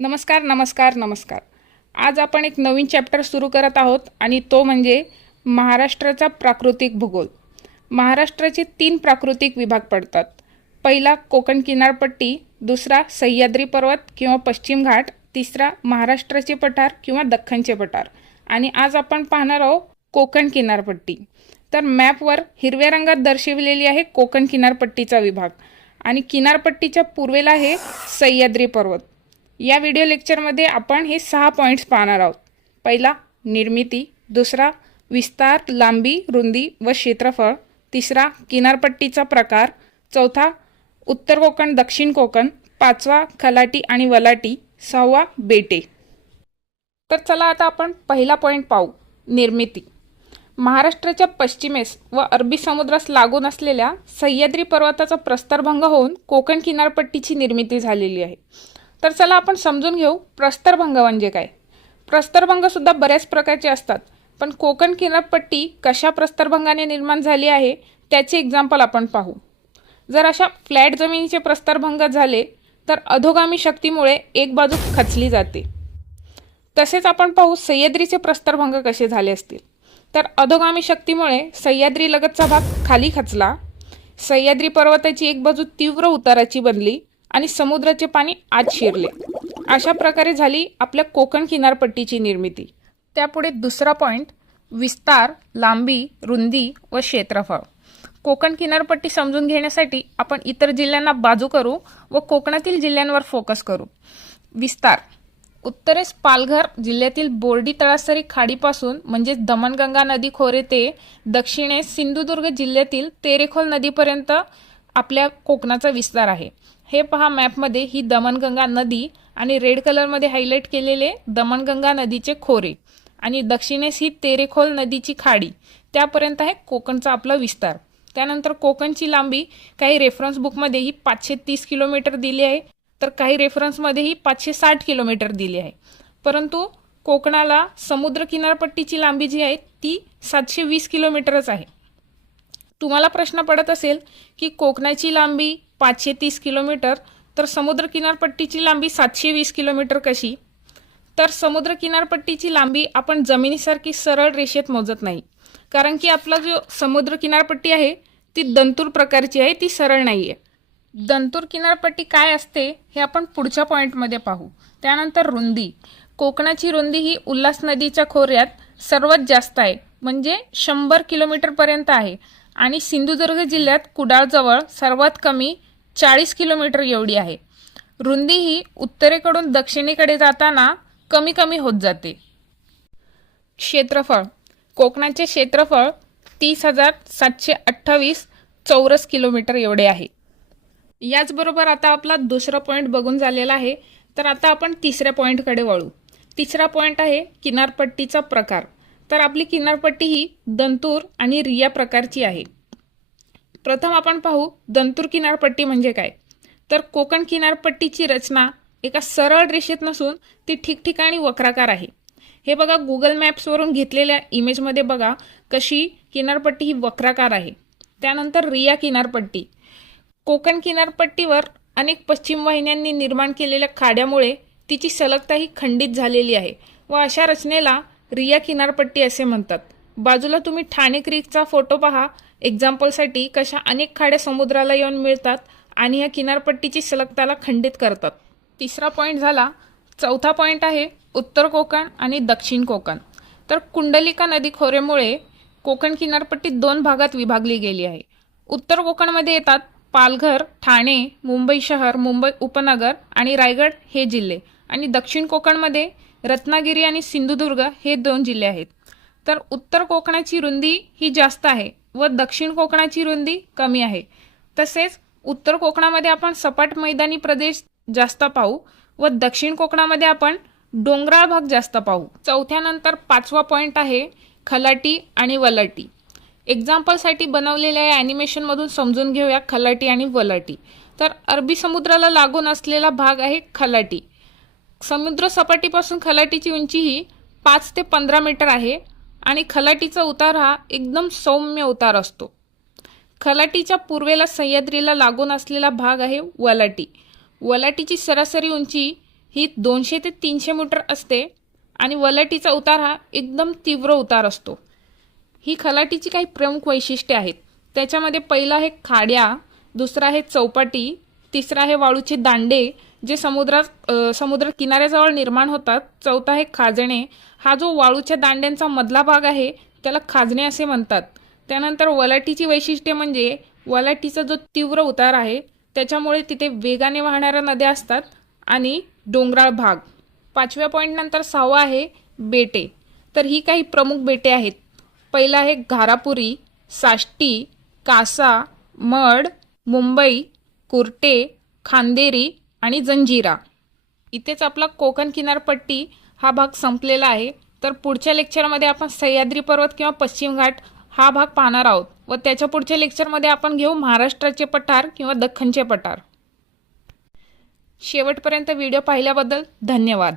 नमस्कार नमस्कार नमस्कार. आज आपण एक नवीन चॅप्टर सुरू करत आहोत आणि तो म्हणजे महाराष्ट्राचा प्राकृतिक भूगोल. महाराष्ट्राचे तीन प्राकृतिक विभाग पडतात. पहिला कोकण किनारपट्टी दुसरा सह्याद्री पर्वत किंवा पश्चिम घाट तिसरा महाराष्ट्राचे पठार किंवा दख्खनचे पठार. आणि आज आपण पाहणार आहोत कोकण किनारपट्टी. तर मॅपवर हिरव्या रंगात दर्शविलेली आहे कोकण किनारपट्टीचा विभाग. आणि किनारपट्टीच्या पूर्वेला आहे सह्याद्री पर्वत. या व्हिडिओ लेक्चरमध्ये आपण हे सहा पॉईंट्स पाहणार आहोत. पहिला निर्मिती. दुसरा विस्तार लांबी रुंदी व क्षेत्रफळ. तिसरा किनारपट्टीचा प्रकार. चौथा उत्तर कोकण दक्षिण कोकण. पाचवा खलाटी आणि वलाटी. सहावा बेटे. तर चला आता आपण पहिला पॉईंट पाहू. निर्मिती. महाराष्ट्राच्या पश्चिमेस व अरबी समुद्रास लागून असलेल्या सह्याद्री पर्वताचा प्रस्तरभंग होऊन कोकण किनारपट्टीची निर्मिती झालेली आहे. तर चला आपण समजून घेऊ प्रस्तरभंग म्हणजे काय. प्रस्तरभंगसुद्धा बऱ्याच प्रकारचे असतात. पण कोकण किनारपट्टी कशा प्रस्तरभंगाने निर्माण झाली आहे त्याचे एक्झाम्पल आपण पाहू. जर अशा फ्लॅट जमिनीचे प्रस्तरभंग झाले तर अधोगामी शक्तीमुळे एक बाजू खचली जाते. तसेच आपण पाहू सह्याद्रीचे प्रस्तरभंग कसे झाले असतील. तर अधोगामी शक्तीमुळे सह्याद्री लगतचा भाग खाली खचला. सह्याद्री पर्वताची एक बाजू तीव्र उताराची बनली. आणि समुद्राचे पाणी आत शिरले. अशा प्रकारे झाली आपल्या कोकण किनारपट्टीची निर्मिती. त्यापुढे दुसरा पॉईंट विस्तार लांबी रुंदी व क्षेत्रफळ. कोकण किनारपट्टी समजून घेण्यासाठी आपण इतर जिल्ह्यांना बाजू करू व कोकणातील जिल्ह्यांवर फोकस करू. विस्तार. उत्तरेस पालघर जिल्ह्यातील बोर्डी तळासरी खाडीपासून म्हणजेच दमणगंगा नदी खोरे ते दक्षिणेस सिंधुदुर्ग जिल्ह्यातील तेरेखोल नदीपर्यंत आपल्या कोकणाचा विस्तार आहे. हे पहा मॅपमध्ये ही दमणगंगा नदी आणि रेड कलरमध्ये हायलाईट केलेले दमणगंगा नदीचे खोरे आणि दक्षिणेस ही तेरेखोल नदीची खाडी. त्यापर्यंत आहे कोकणचा आपला विस्तार. त्यानंतर कोकणची लांबी काही रेफरन्स बुकमध्ये ही पाचशे तीस किलोमीटर दिली आहे. तर काही रेफरन्समध्ये ही पाचशे साठ किलोमीटर दिली आहे. परंतु कोकणाला समुद्र किनारपट्टीची लांबी जी आहे ती सातशे वीस किलोमीटरच आहे. तुम्हाला प्रश्न पडत असेल की कोकणाची लांबी पाचशे तीस किलोमीटर तर समुद्र किनारपट्टीची लांबी सातशे वीस किलोमीटर कशी? तर समुद्र किनारपट्टीची लांबी आपण जमिनीसारखी सरळ रेषेत मोजत नाही. कारण की आपला जो समुद्र किनारपट्टी आहे ती दंतूर प्रकारची आहे ती सरळ नाही आहे दंतूर किनारपट्टी काय असते हे आपण पुढच्या पॉईंटमध्ये पाहू. त्यानंतर रुंदी. कोकणाची रुंदी ही उल्हास नदीच्या खोऱ्यात सर्वात जास्त आहे म्हणजे शंभर किलोमीटरपर्यंत आहे. आणि सिंधुदुर्ग जिल्ह्यात कुडाळजवळ सर्वात कमी चाळीस किलोमीटर एवढी आहे. रुंदी ही उत्तरेकडून दक्षिणेकडे जाताना कमी कमी होत जाते. क्षेत्रफळ कोकणाचे क्षेत्रफळ तीस हजार सातशे अठ्ठावीस चौरस किलोमीटर एवढे आहे. याचबरोबर आता आपला दुसरा पॉईंट बघून झालेला आहे. तर आता आपण तिसऱ्या पॉईंटकडे वळू. तिसरा पॉईंट आहे किनारपट्टीचा प्रकार. तर आपली किनारपट्टी ही दंतूर आणि रिया प्रकारची आहे. प्रथम आपण पाहू दंतूर किनारपट्टी म्हणजे काय? तर कोकण किनारपट्टीची रचना एका सरळ रेषेत नसून ती ठिकठिकाणी वक्राकार आहे. हे बघा गुगल मॅप्सवरून घेतलेल्या इमेजमध्ये बघा कशी किनारपट्टी ही वक्राकार आहे. त्यानंतर रिया किनारपट्टी. कोकण किनारपट्टीवर अनेक पश्चिम वाहिन्यांनी निर्माण केलेल्या खाड्यामुळे तिची सलगता ही खंडित झालेली आहे व अशा रचनेला रिया किनारपट्टी असे म्हणतात. बाजूला तुम्ही ठाणे क्रीकचा फोटो पहा. एक्झाम्पलसाठी कशा अनेक खाड्या समुद्राला येऊन मिळतात आणि ह्या किनारपट्टीची सलगताला खंडित करतात. तिसरा पॉईंट झाला. चौथा पॉईंट आहे उत्तर कोकण आणि दक्षिण कोकण. तर कुंडलिका नदी खोऱ्यामुळे कोकण किनारपट्टी दोन भागात विभागली गेली आहे. उत्तर कोकणमध्ये येतात पालघर ठाणे मुंबई शहर मुंबई उपनगर आणि रायगड हे जिल्हे. आणि दक्षिण कोकणमध्ये रत्नागिरी आणि सिंधुदुर्ग हे दोन जिल्हे आहेत. तर उत्तर कोकणाची रुंदी ही जास्त आहे व दक्षिण कोकणाची रुंदी कमी आहे. तसेच उत्तर कोकणामध्ये आपण सपाट मैदानी प्रदेश जास्त पाहू व दक्षिण कोकणामध्ये आपण डोंगराळ भाग जास्त पाहू. चौथ्यानंतर पाचवा पॉईंट आहे खलाटी आणि वलाटी. एक्झाम्पलसाठी बनवलेल्या या ॲनिमेशनमधून समजून घेऊया खलाटी आणि वलाटी. तर अरबी समुद्राला लागून असलेला भाग आहे खलाटी. समुद्र सपाटीपासून खलाटीची उंची ही पाच ते पंधरा मीटर आहे आणि खलाटीचा उतार हा एकदम सौम्य उतार असतो. खलाटीच्या पूर्वेला सह्याद्रीला लागून असलेला भाग आहे वलाटी. वलाटीची सरासरी उंची ही दोनशे ते तीनशे मीटर असते आणि वलाटीचा उतार हा एकदम तीव्र उतार असतो. ही खलाटीची काही प्रमुख वैशिष्ट्ये आहेत. त्याच्यामध्ये पहिलं आहे खाड्या दुसरं आहे चौपाटी तिसरं आहे वाळूचे दांडे जे समुद्रात समुद्र किनाऱ्याजवळ निर्माण होतात चौथा आहे खाजणे हा जो वाळूच्या दांड्यांचा मधला भाग आहे त्याला खाजणे असे म्हणतात. त्यानंतर वलाटीची वैशिष्ट्ये म्हणजे वलाटीचा जो तीव्र उतार आहे त्याच्यामुळे तिथे वेगाने वाहणाऱ्या नद्या असतात आणि डोंगराळ भाग. पाचव्या पॉईंटनंतर सहावा आहे बेटे. तर ही काही प्रमुख बेटे आहेत. पहिलं आहे घारापुरी साष्टी कासा मड मुंबई कुर्टे खांदेरी आणि जंजिरा. इथेच आपला कोकण किनारपट्टी हा भाग संपलेला आहे. तर पुढच्या लेक्चरमध्ये आपण सह्याद्री पर्वत किंवा पश्चिम घाट हा भाग पाहणार आहोत व त्याच्या पुढच्या लेक्चरमध्ये आपण घेऊ महाराष्ट्राचे पठार किंवा दख्खनचे पठार. शेवटपर्यंत व्हिडिओ पाहिल्याबद्दल धन्यवाद.